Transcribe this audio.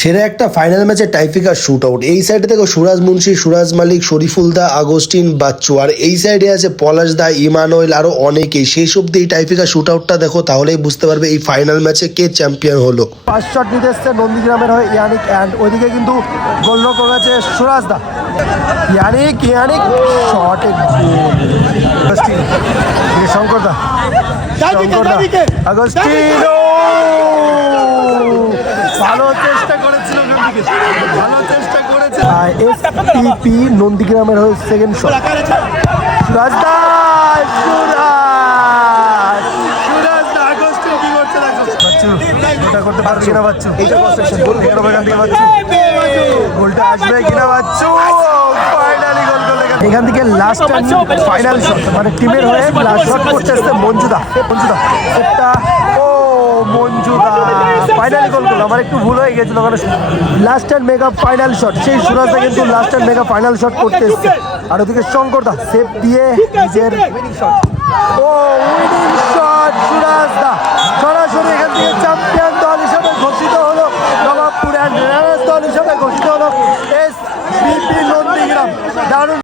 সেরা একটা ফাইনাল ম্যাচে টাইফিকার শুট আউট। এই সাইডে দেখো সুরাজ মুন্সি, সুরাজ মালিক, শরীফুল দা, আগস্টিন, বাচ্চু, আর এই সাইডে আছে পলাশ দা, ইমানুয়েল, আরো অনেকেই। সেই সব দিয়ে টাইফিকার শুট আউটটা দেখো, তাহলেই বুঝতে পারবে এই ফাইনাল ম্যাচে কে চ্যাম্পিয়ন হলো। 5 শট নিতে এসছে নন্দীগ্রামের হয়ে ইয়ানিক, অ্যান্ড ওইদিকে কিন্তু গোল করেছে সুরাজ দা। ইয়ানিক শট, শঙ্কর দা, আগস্টিনো ভালো চেষ্টা করেছিল, এসপিপি নন্দীগ্রামের হয়ে সেকেন্ড শট। সুরাজ দা, আগস্টিন কি করছে দেখো। বাচ্চু গোলটা করতে পারবে কিনা, বাচ্চু এইটা কনসেপশন গোল থেকে এখান থেকে বাচ্চু গোলটা আসবে কিনা, বাচ্চু ফাইনালি গোল করলে। এখান থেকে লাস্ট ফাইনাল শট, মানে টিমের হয়ে লাস্ট শট করতে আসছে মঞ্জুদা। সেটটা মঞ্জুদা ফাইনালি গোল করলো। আমার একটু ভুল হয়ে গেছিল, কারণ last and mega final shot, সেই সুরাজদা কিন্তু last and mega final shot করতে এসছে। আর ওদিকে শঙ্কর দা সেভ দিয়ে নিজের উইনিং শট। সুরাজদা সরাসরি এখান থেকে চ্যাম্পিয়ন দল হিসেবে ঘোষিত হলো, নবাবপুর অ্যান্ড রানার্স দল হিসেবে ঘোষিত হলো এসপিপি নন্দীগ্রাম। দারুণ